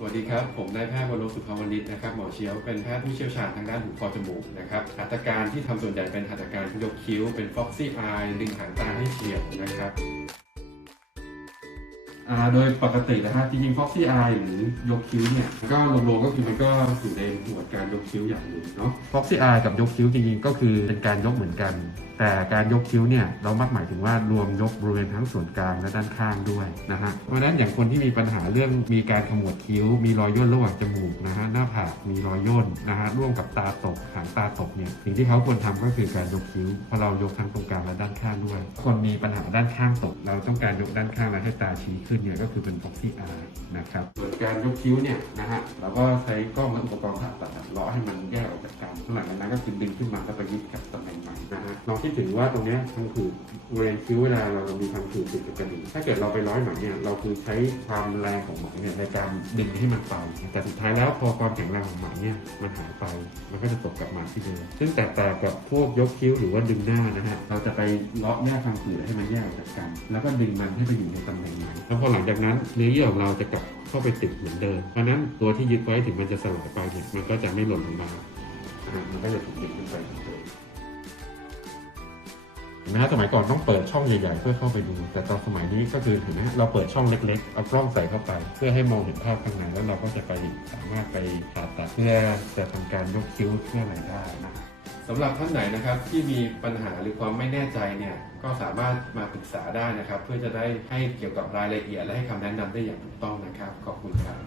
สวัสดีครับ ผมนายแพทย์วรรณสุภาวณิชนะครับหมอเชียวเป็นแพทย์ผู้เชี่ยวชาญทางด้านหูคอจมูกนะครับหัตถการที่ทำส่วนใหญ่เป็นหัตถการยกคิ้ว เป็นฟ็อกซี่อายดึงหางตาให้เฉียบนะครับอ่าโดยปกตินะฮะจริงๆ Foxy Eye หรือยกคิ้วเนี่ยก็รวมๆก็คือมันก็อยู่ในหมวดการยกคิ้วอย่างหนึ่งเนาะ Foxy Eye กับยกคิ้วจริงๆ ก็คือเป็นการยกเหมือนกัน แต่การยกคิ้วเนี่ยเรามักหมายถึงว่ารวมยกบริเวณทั้งส่วนกลางและด้านข้างด้วยนะฮะเพราะฉะนั้นอย่างคนที่มีปัญหาเรื่องมีการขมวดคิ้ว มีรอยย่นระหว่างจมูกนะฮะหน้าผากมีรอยย่นนะฮะร่วมกับตาตกหางตาตกเนี่ยสิ่งที่เขาควรทำก็คือการยกคิ้วเพราะเรายกทั้งตรงกลางและด้านข้างด้วย คนมีปัญหาด้านข้างตก เราต้องการยกด้านข้างและให้ตาชี้ขึ้นเนี่ยก็คือเป็น Foxy Eye นะครับส่วนการยกคิ้วเนี่ยนะฮะเราก็ใช้กล้องและอุปกรณ์ผ่าตัดเลาะให้มันแยกออกจากกันหลังจากนั้นก็คือดึงขึ้นมาแล้วไปยึดกับตำแหน่งใหม่นะฮะลองคิดถึงว่าตรงเนี้ยพังผืดบริเวณคิ้วเวลาเรามีพังผืดติดกับกระดูกถ้าเกิดเราไปร้อยไหมเนี่ยเราคือใช้ความแรงของไหมเนี่ยในการดึงให้มันไปแต่สุดท้ายแล้วพอความแข็งแรงของไหมเนี่ยมันหายไปมันก็จะตกกลับมาที่เดิมซึ่งแตกต่างกับพวกยกคิ้วหรือว่าดึงหน้านะฮะเราจะไปเลาะแยกพังผืดให้มันแยกออกจากกัน แล้วก็ดึงมันให้ไปอยู่ในตำแหน่งใหม่แล้วพอหลังจากนั้นเนื้อเยื่อของเราจะกลับเข้าไปติดเหมือนเดิมเพราะนั้นตัวที่ยึดไว้ถึงมันจะสลายไปเนี่ยมันก็จะไม่หล่นลงมาอ่ามันก็จะถูกดึงขึ้นไปเหมือนเดิม ห็นไหมฮะสมัยก่อนต้องเปิดช่องใหญ่ๆเพื่อเข้าไปดู แต่ตอนสมัยนี้ก็คือเห็นไหมฮะเราเปิดช่องเล็กๆ เอากล้องใส่เข้าไป เพื่อให้มองเห็นภาพข้างในแล้วเราก็จะไปสามารถไปผ่าตัดเพื่อจะทำการยกคิ้วเพื่ออะไรได้นะสำหรับท่านไหนนะครับที่มีปัญหาหรือความไม่แน่ใจเนี่ยก็สามารถมาปรึกษาได้นะครับ เพื่อจะได้ให้เกี่ยวกับรายละเอียดและให้คำแนะนำได้อย่างถูกต้องนะครับ ขอบคุณครับ